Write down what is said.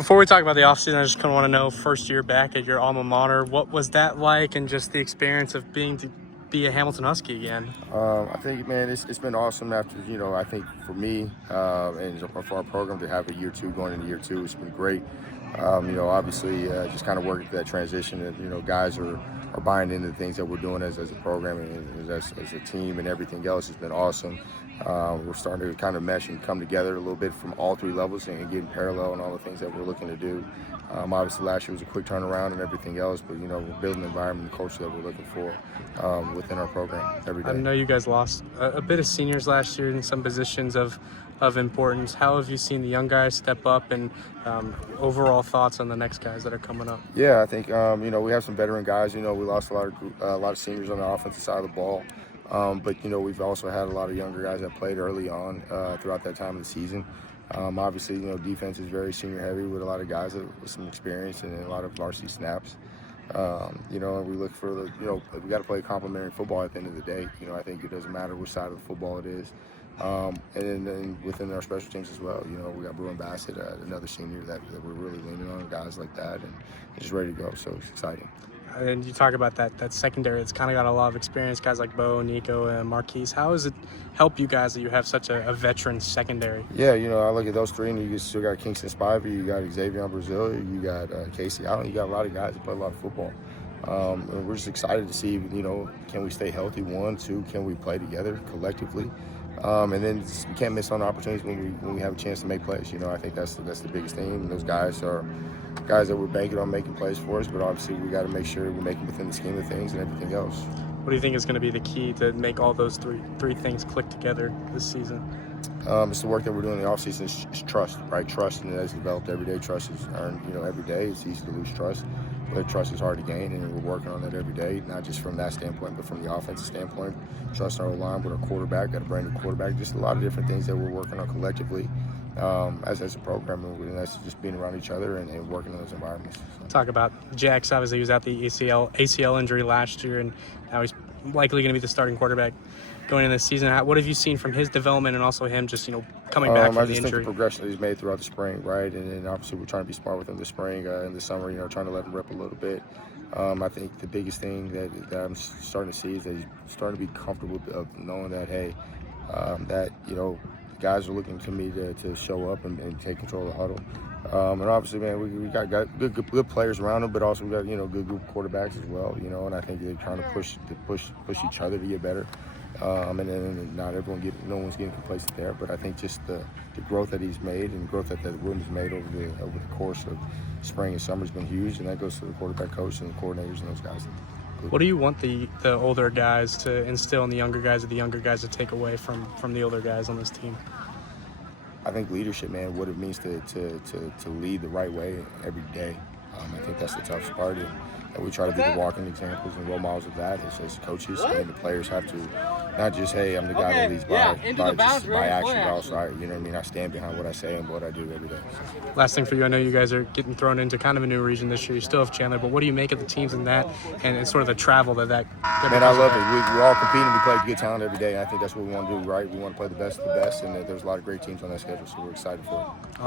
Before we talk about the offseason, I just kind of want to know, first year back at your alma mater, what was that like, and just the experience of be a Hamilton Husky again? I think, man, it's been awesome after, I think for me and for our program to have a year two going into year two, it's been great. Obviously just kind of working through that transition and, guys are buying into the things that we're doing as a program and as a team and everything else has been awesome. We're starting to kind of mesh and come together a little bit from all three levels and getting parallel and all the things that we're looking to do. Obviously, last year was a quick turnaround and everything else, but we're building the environment and culture that we're looking for within our program every day. I know you guys lost a bit of seniors last year in some positions of importance. How have you seen the young guys step up, and overall thoughts on the next guys that are coming up? Yeah, I think we have some veteran guys. We lost a lot of seniors on the offensive side of the ball. But we've also had a lot of younger guys that played early on throughout that time of the season. Obviously, defense is very senior heavy with a lot of guys with some experience and a lot of varsity snaps. We look for we got to play complementary football at the end of the day. I think it doesn't matter which side of the football it is. And then within our special teams as well, we got Bruin Bassett, another senior that we're really leaning on, guys like that, and just ready to go. So it's exciting. And you talk about that secondary. It's kind of got a lot of experience, guys like Bo, Nico, and Marquise. How does it help you guys that you have such a veteran secondary? Yeah, I look at those three, and you still got Kingston Spivey, you got Xavier Brazil, you got Casey Allen, you got a lot of guys that play a lot of football. And we're just excited to see, can we stay healthy? 1, 2, can we play together collectively? And then we can't miss on opportunities when we have a chance to make plays. I think that's the biggest thing. And those guys are guys that we're banking on making plays for us, but obviously we got to make sure we're making within the scheme of things and everything else. What do you think is going to be the key to make all those three things click together this season? It's the work that we're doing in the offseason is trust, right? Trust, and that's developed every day. Trust is earned, every day. It's easy to lose trust, but trust is hard to gain, and we're working on that every day, not just from that standpoint, but from the offensive standpoint. Trust our line with our quarterback, got a brand new quarterback, just a lot of different things that we're working on collectively as a program, and that's just being around each other and working in those environments. So. Talk about Jax. Obviously, he was out the ACL injury last year, and now he's likely going to be the starting quarterback going into this season. What have you seen from his development and also him just coming back from the injury? I just think the progression that he's made throughout the spring, right? And then obviously we're trying to be smart with him this spring and the summer, trying to let him rip a little bit. I think the biggest thing that I'm starting to see is that he's starting to be comfortable of knowing that, hey, that guys are looking to me to show up and take control of the huddle. And obviously, man, we got good players around him, but also we got good group quarterbacks as well. And I think they're trying to push each other to get better. And then not no one's getting complacent there. But I think just the growth that he's made and growth that the room has made over the course of spring and summer has been huge, and that goes to the quarterback coach and the coordinators and those guys. What do you want the older guys to instill in the younger guys, or the younger guys to take away from the older guys on this team? I think leadership, man, what it means to lead the right way every day. I think that's the toughest part. And we try to be the walking examples and role models of that as coaches, and the players have to not just, hey, I'm the guy that leads by action, but also, I stand behind what I say and what I do every day. Last thing for you, I know you guys are getting thrown into kind of a new region this year. You still have Chandler, but what do you make of the teams in that and sort of the travel that Man, I love it. We're all competing. We play good talent every day. And I think that's what we want to do, right? We want to play the best of the best, and there's a lot of great teams on that schedule, so we're excited for it.